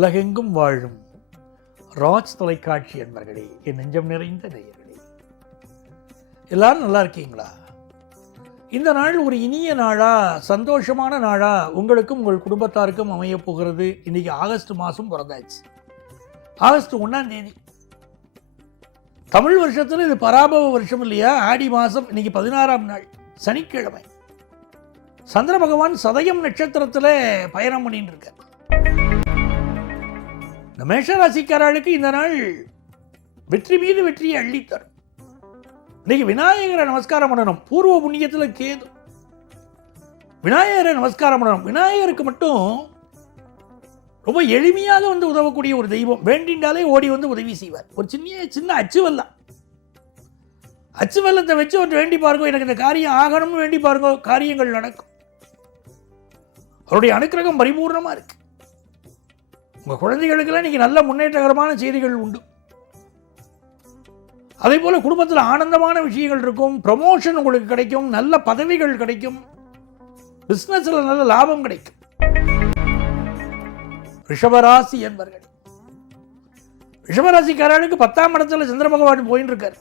உலகெங்கும் வாழும் ராஜ் தொலைக்காட்சி என்பர்களே, என் நெஞ்சம் நிறைந்த நேயர்களே, எல்லாரும் நல்லா இருக்கீங்களா? இந்த நாள் ஒரு இனிய நாளா, சந்தோஷமான நாளா உங்களுக்கும் உங்கள் குடும்பத்தாருக்கும் அமைய போகிறது. இன்னைக்கு ஆகஸ்ட் மாதம் பிறந்தாச்சு. ஆகஸ்ட் 1ஆம் தேதி. தமிழ் வருஷத்தில் இது பராபவ வருஷம் இல்லையா? ஆடி மாதம். இன்னைக்கு 16ஆம் நாள், சனிக்கிழமை. சந்திர பகவான் சதயம் நட்சத்திரத்தில் பயணம் பண்ணிட்டு இருக்கார். இந்த மேஷராசிக்காரர்களுக்கு இந்த நாள் வெற்றி மீது வெற்றியை அள்ளித்தரும். இன்னைக்கு விநாயகரை நமஸ்காரம் பண்ணணும். பூர்வ புண்ணியத்தில் கேது. விநாயகரை நமஸ்காரம் பண்ணணும். விநாயகருக்கு மட்டும் ரொம்ப எளிமையாக உதவக்கூடிய ஒரு தெய்வம். வேண்டின்றாலே ஓடி உதவி செய்வார். ஒரு சின்ன அச்சு வெல்லம், அச்சு வெல்லத்தை வச்சு ஒன்று வேண்டி பாருங்க, எனக்கு இந்த காரியம் ஆகணும்னு வேண்டி பாருங்க, காரியங்கள் நடக்கும். அவருடைய அனுக்கிரகம் பரிபூர்ணமாக இருக்கு. உங்கள் குழந்தைகளுக்கெல்லாம் இன்னைக்கு நல்ல முன்னேற்றகரமான செய்திகள் உண்டு. அதே போல குடும்பத்தில் ஆனந்தமான விஷயங்கள் இருக்கும். ப்ரமோஷன் உங்களுக்கு கிடைக்கும். நல்ல பதவிகள் கிடைக்கும். பிஸ்னஸில் நல்ல லாபம் கிடைக்கும். ரிஷபராசி என்பர்கள், ரிஷபராசிக்காரனுக்கு 10ஆம் இடத்துல சந்திர பகவான் போயின்னு இருக்கார்.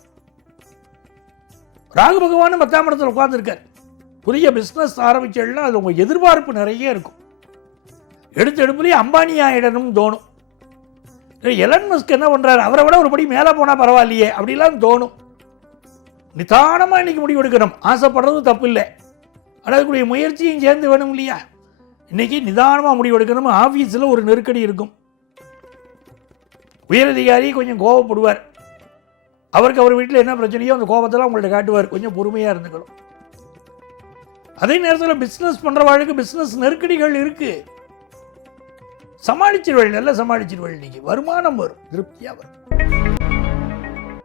ராகு பகவானும் 10ஆம் இடத்துல உட்கார்ந்துருக்கார். புதிய பிஸ்னஸ் ஆரம்பிச்சேன்னா அது உங்கள் எதிர்பார்ப்பு நிறைய இருக்கும். எடுப்புலேயே அம்பானி ஆயிடணும்னு தோணும். எலன் மஸ்க் என்ன பண்ணுறாரு, அவரை விட ஒரு படி மேலே போனால் பரவாயில்லையே அப்படிலாம் தோணும். நிதானமாக இன்னைக்கு முடிவு எடுக்கணும். ஆசைப்படுறது தப்பு இல்லை, அடக்கூடிய முயற்சியும் சேர்ந்து வேணும் இல்லையா? இன்னைக்கு நிதானமாக முடிவு எடுக்கணும். ஆஃபீஸில் ஒரு நெருக்கடி இருக்கும். உயரதிகாரி கொஞ்சம் கோபப்படுவார். அவருக்கு அவர் வீட்டில் என்ன பிரச்சனையோ அந்த கோபத்தெல்லாம் உங்கள்கிட்ட காட்டுவார். கொஞ்சம் பொறுமையாக இருந்துக்கணும். அதே நேரத்தில் பிஸ்னஸ் பண்ணுறவாளுக்கு பிஸ்னஸ் நெருக்கடிகள் இருக்குது. சமாளிச்சிருவள், நல்லா சமாளிச்சிருவள். இன்னைக்கு வருமானம் வரும், திருப்தியாக வரும்.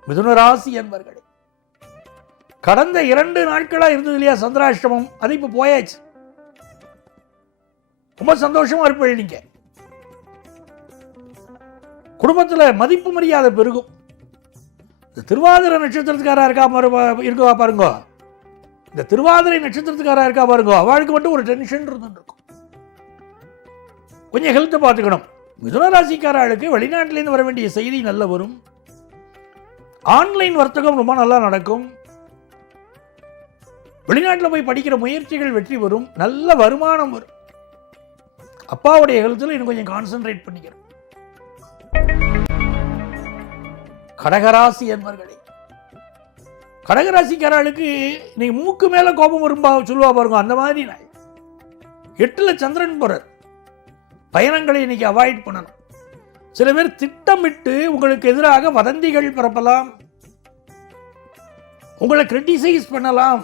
மிதுன ராசி என்பர்களே, கடந்த 2 நாட்களாக இருந்தது இல்லையா சந்திராஷ்டமம், அது இப்போ போயாச்சு. ரொம்ப சந்தோஷமா இருப்பீங்க. நீங்க குடும்பத்தில் மதிப்பு மரியாதை பெருகும். இந்த திருவாதிரை நட்சத்திரத்துக்காரா இருக்கா பாருங்க, இந்த திருவாதிரை நட்சத்திரத்துக்காரா இருக்கா பாருங்க, அவளுக்கு மட்டும் ஒரு டென்ஷன் இருந்துருக்கும். கொஞ்சம் ஹெல்த்தை பார்த்துக்கணும். மிதுன ராசிக்காரர்களுக்கு வெளிநாட்டிலேருந்து வர வேண்டிய செய்தி நல்ல வரும். ஆன்லைன் வர்த்தகம் ரொம்ப நல்லா நடக்கும். வெளிநாட்டில் போய் படிக்கிற முயற்சிகள் வெற்றி வரும். நல்ல வருமானம் வரும். அப்பாவுடைய ஹெல்த்தில் இன்னும் கொஞ்சம் கான்சென்ட்ரேட் பண்ணிக்கிறோம். கடகராசி என்பர்களே, கடகராசிக்காரர்களுக்கு இன்னைக்கு மூக்கு மேல கோபம் வரும்பா சொல்லுவா பாருங்க, அந்த மாதிரி நாள். 8ல் சந்திரன் போறார். பயணங்களை இன்னைக்கு அவாய்ட் பண்ணணும். சில பேர் திட்டமிட்டு உங்களுக்கு எதிராக வதந்திகள் பரப்பலாம், உங்களை கிரிட்டிசைஸ் பண்ணலாம்.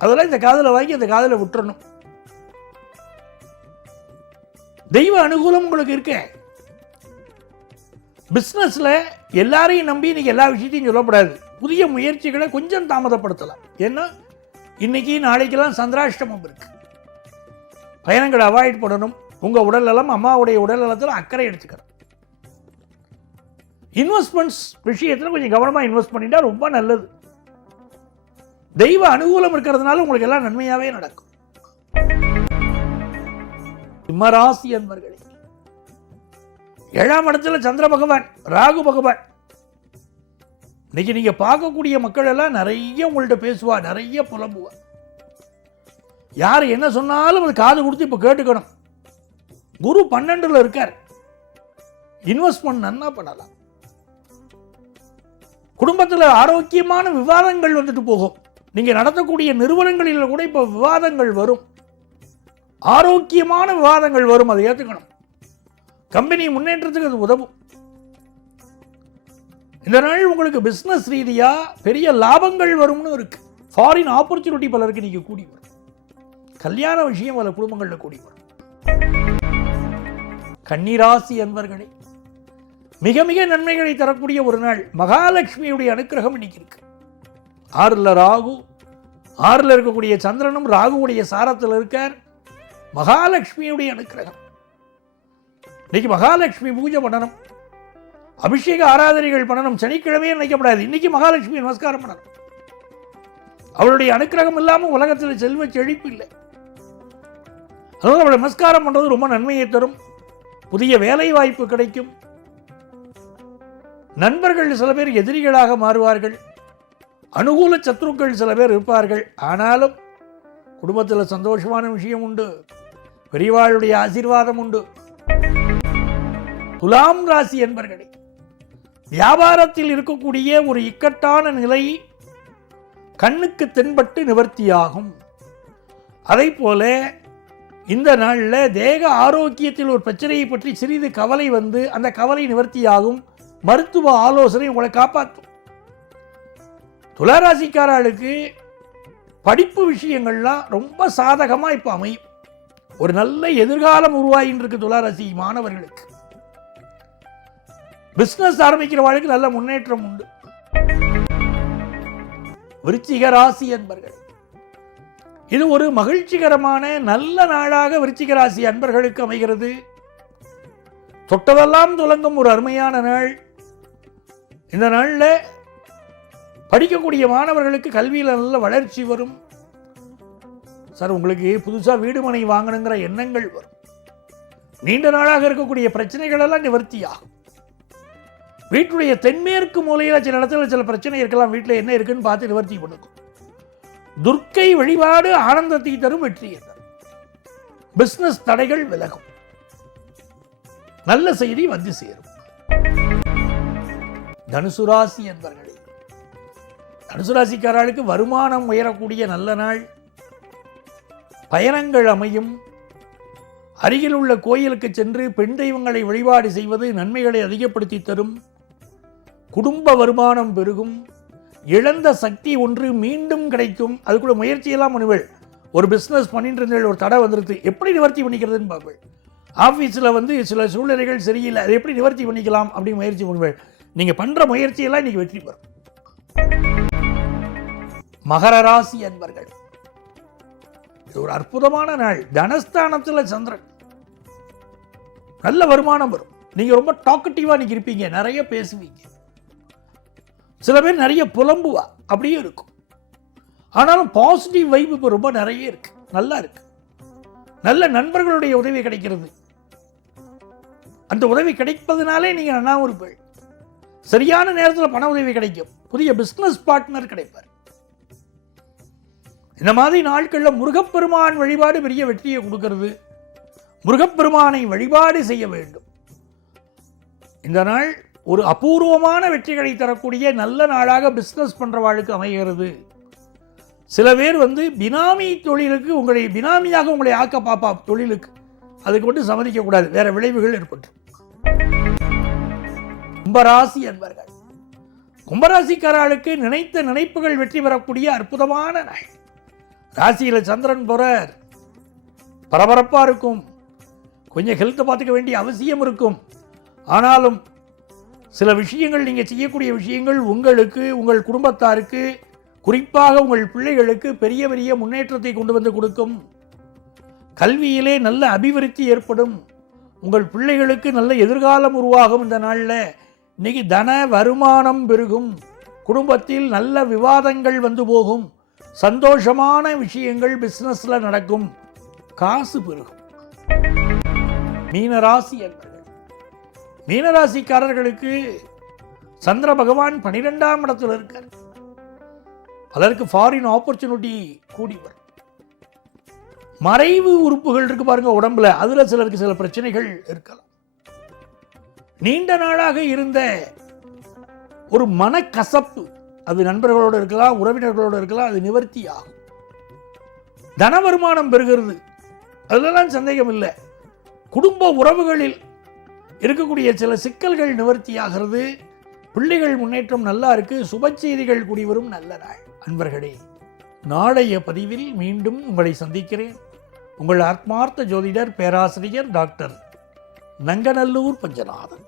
அதெல்லாம் இந்த காதில் வாங்கி அந்த காதில் விட்டுறணும். தெய்வ அனுகூலம் உங்களுக்கு இருக்க. பிஸ்னஸில் எல்லாரையும் நம்பி இன்னைக்கு எல்லா விஷயத்தையும் சொல்லக்கூடாது. புதிய முயற்சிகளை கொஞ்சம் தாமதப்படுத்தலாம். ஏன்னா இன்னைக்கு நாளைக்கெல்லாம் சந்திராஷ்டமம் இருக்கு. பயணங்களை அவாய்ட் பண்ணணும். உங்கள் உடல்நலம், அம்மாவுடைய உடல்நலத்தில் அக்கறை எடுத்துக்கிறோம். இன்வெஸ்ட்மெண்ட்ஸ் விஷயத்தில் கொஞ்சம் கவனமாக இன்வெஸ்ட் பண்ணிட்டா ரொம்ப நல்லது. தெய்வ அனுகூலம் இருக்கிறதுனால உங்களுக்கு எல்லாம் நன்மையாகவே நடக்கும். சிம்மராசி என்பர்களே, 7ஆம் இடத்துல சந்திர பகவான், ராகு பகவான். இன்னைக்கு நீங்க பார்க்கக்கூடிய மக்கள் எல்லாம் நிறைய உங்கள்கிட்ட பேசுவா, நிறைய புலம்புவா. யார் என்ன சொன்னாலும் அது காது கொடுத்து இப்போ கேட்டுக்கணும். குரு 12ல் இருக்கார். இன்வெஸ்ட்மெண்ட் நன்னா பண்ணலாம். குடும்பத்தில் ஆரோக்கியமான விவாதங்கள் வந்துட்டு போகும். நீங்க நடத்தக்கூடிய நிறுவனங்களில் கூட இப்போ விவாதங்கள் வரும். ஆரோக்கியமான விவாதங்கள் வரும், அதை ஏற்றுக்கணும். கம்பெனி முன்னேற்றத்துக்கு அது உதவும். இந்த நாள் உங்களுக்கு பிசினஸ் ரீதியா பெரிய லாபங்கள் வரும்னு இருக்கு. ஃபாரின் ஆப்பர்ச்சுனிட்டி பலருக்கு நீங்க கூடி வரும். கல்யாண விஷயம் பல குடும்பங்களில் கூடி வரும். கன்னிராசி என்பர்களே, மிக மிக நன்மைகளை தரக்கூடிய ஒரு நாள். மகாலட்சுமியுடைய அனுக்கிரகம் இன்னைக்கு இருக்கு. 6ல் ராகு, 6ல் இருக்கக்கூடிய சந்திரனும் ராகுவுடைய சாரத்தில் இருக்கார். மகாலட்சுமியுடைய அனுக்கிரகம். இன்னைக்கு மகாலட்சுமி பூஜை பண்ணணும். அபிஷேக ஆராதனைகள் பண்ணணும். சனிக்கிழமையே நினைக்கப்படாது. இன்னைக்கு மகாலட்சுமி நமஸ்காரம் பண்ணணும். அவளுடைய அனுக்கிரகம் இல்லாமல் உலகத்தில் செல்வ செழிப்பு இல்லை. அதனால அவளை நமஸ்காரம் பண்ணுறது ரொம்ப நன்மையை தரும். புதிய வேலை வாய்ப்பு கிடைக்கும். நண்பர்கள் சில பேர் எதிரிகளாக மாறுவார்கள். அனுகூல சத்துருக்கள் சில பேர் இருப்பார்கள். ஆனாலும் குடும்பத்தில் சந்தோஷமான விஷயம் உண்டு. பெரியவாளுடைய ஆசீர்வாதம் உண்டு. துலாம் ராசி என்பர்களே, வியாபாரத்தில் இருக்கக்கூடிய ஒரு இக்கட்டான நிலை கண்ணுக்கு தென்பட்டு நிவர்த்தியாகும். அதை போல இந்த நாளில் தேக ஆரோக்கியத்தில் ஒரு பிரச்சனையை பற்றி சிறிது கவலை வந்து அந்த கவலை நிவர்த்தியாகும். மருத்துவ ஆலோசனை உங்களை காப்பாற்றும். துளாராசிக்காரர்களுக்கு படிப்பு விஷயங்கள்லாம் ரொம்ப சாதகமாக இப்போ அமையும். ஒரு நல்ல எதிர்காலம் உருவாகின்னு இருக்கு துளாராசி மாணவர்களுக்கு. பிஸ்னஸ் ஆரம்பிக்கிறவர்களுக்கு நல்ல முன்னேற்றம் உண்டு. விருச்சிக ராசி அன்பர்கள், இது ஒரு மகிழ்ச்சிகரமான நல்ல நாளாக விருச்சிக ராசி அன்பர்களுக்கு அமைகிறது. தொட்டதெல்லாம் துலங்கும் ஒரு அருமையான நாள். இந்த நாளில் படிக்கக்கூடிய மாணவர்களுக்கு கல்வியில் நல்ல வளர்ச்சி வரும். சார், உங்களுக்கு புதுசாக வீடு மனை வாங்கணுங்கிற எண்ணங்கள் வரும். நீண்ட நாளாக இருக்கக்கூடிய பிரச்சனைகள் எல்லாம் நிவர்த்தியாகும். வீட்டுடைய தென்மேற்கு மூலையில் சில இடத்துல சில பிரச்சனை இருக்கலாம். வீட்டில் என்ன இருக்குன்னு பார்த்து நிவர்த்தி பண்ணுக்கும். துர்க்கை வழிபாடு ஆனந்தத்தை தரும், வெற்றியை தரும். பிசினஸ் தடைகள் விலகும். நல்ல செய்தி வந்து சேரும். தனுசு ராசி என்பர்களே, தனுசு ராசிக்காரர்களுக்கு வருமானம் உயரக்கூடிய நல்ல நாள். பயணங்கள் அமையும். அருகில் உள்ள கோயிலுக்கு சென்று பெண் தெய்வங்களை வழிபாடு செய்வது நன்மைகளை அதிகப்படுத்தி தரும். குடும்ப வருமானம் பெருகும். இழந்த சக்தி ஒன்று மீண்டும் கிடைக்கும். அதுக்குள்ள முயற்சியெல்லாம் பண்ணுவேள். ஒரு பிஸ்னஸ் பண்ணிட்டு இருந்தேள், ஒரு தடை வந்துடுது, எப்படி நிவர்த்தி பண்ணிக்கிறதுன்னு பார்ப்பேள். ஆஃபீஸில் வந்து சில சூழ்நிலைகள் சரியில்லை, அதை எப்படி நிவர்த்தி பண்ணிக்கலாம் அப்படின்னு முயற்சி பண்ணுவேள். நீங்கள் பண்ணுற முயற்சியெல்லாம் இன்றைக்கி வெற்றி பெறும். மகர ராசி அன்பர்கள், இது ஒரு அற்புதமான நாள். தனஸ்தானத்தில் சந்திரன், நல்ல வருமானம் வரும். நீங்கள் ரொம்ப டாக்கட்டிவாக நீங்கள் இருப்பீங்க, நிறைய பேசுவீங்க. சில பேர் நிறைய புலம்புவா, அப்படியே இருக்கும். ஆனாலும் பாசிட்டிவ் வைப் இப்போ ரொம்ப நிறைய இருக்கு, நல்லா இருக்கு. நல்ல நண்பர்களுடைய உதவி கிடைக்கிறது. அந்த உதவி கிடைப்பதனாலே நீங்கள் நன்னா இருப்பீர்கள். சரியான நேரத்தில் பண உதவி கிடைக்கும். புதிய பிஸ்னஸ் பார்ட்னர் கிடைப்பார். இந்த மாதிரி நாட்களில் முருகப்பெருமான் வழிபாடு பெரிய வெற்றியை கொடுக்கிறது. முருகப்பெருமானை வழிபாடு செய்ய வேண்டும். இந்த நாள் ஒரு அபூர்வமான வெற்றிகளை தரக்கூடிய நல்ல நாளாக பிஸ்னஸ் பண்ணுறவாளுக்கு அமைகிறது. சில பேர் வந்து பினாமி தொழிலுக்கு உங்களை பினாமியாக உங்களை ஆக்க பாப்பா தொழிலுக்கு, அதுக்கு மட்டும் சம்மதிக்கக்கூடாது, வேற விளைவுகள் ஏற்பட்டு. கும்பராசி அன்பர்கள், கும்பராசிக்காரர்களுக்கு நினைத்த நினைப்புகள் வெற்றி பெறக்கூடிய அற்புதமான நாள். ராசியில் சந்திரன் போறார். பரபரப்பாக இருக்கும். கொஞ்சம் ஹெல்த்தை பார்த்துக்க வேண்டிய அவசியம் இருக்கும். ஆனாலும் சில விஷயங்கள், நீங்கள் செய்யக்கூடிய விஷயங்கள் உங்களுக்கு, உங்கள் குடும்பத்தாருக்கு, குறிப்பாக உங்கள் பிள்ளைகளுக்கு பெரிய பெரிய முன்னேற்றத்தை கொண்டு வந்து கொடுக்கும். கல்வியிலே நல்ல அபிவிருத்தி ஏற்படும். உங்கள் பிள்ளைகளுக்கு நல்ல எதிர்காலம் உருவாகும். இந்த நாளில் இன்னைக்கு தன வருமானம் பெருகும். குடும்பத்தில் நல்ல விவாதங்கள் வந்து போகும். சந்தோஷமான விஷயங்கள் பிஸ்னஸில் நடக்கும். காசு பெருகும். மீனராசி என்பது, மீனராசிக்காரர்களுக்கு சந்திர பகவான் 12ஆம் இடத்தில் இருக்கார். அதற்கு ஃபாரின் ஆப்பர்ச்சுனிட்டி கூடி வரும். மறைவு உறுப்புகள் இருக்கு பாருங்க உடம்புல, அதுல சிலருக்கு சில பிரச்சனைகள் இருக்கலாம். நீண்ட நாளாக இருந்த ஒரு மனக்கசப்பு, அது நண்பர்களோடு இருக்கலாம், உறவினர்களோடு இருக்கலாம், அது நிவர்த்தி ஆகும். தன வருமானம் பெறுகிறது, அதெல்லாம் சந்தேகம் இல்லை. குடும்ப உறவுகளில் இருக்கக்கூடிய சில சிக்கல்கள் நிவர்த்தியாகிறது. பிள்ளைகள் முன்னேற்றம் நல்லா இருக்கு. சுப செய்திகள் கூடி வரும் நல்ல நாள். அன்பர்களே, நாளைய பதிவில் மீண்டும் உங்களை சந்திக்கிறேன். உங்கள் ஆத்மார்த்த ஜோதிடர் பேராசிரியர் டாக்டர் நங்கநல்லூர் பஞ்சநாதன்.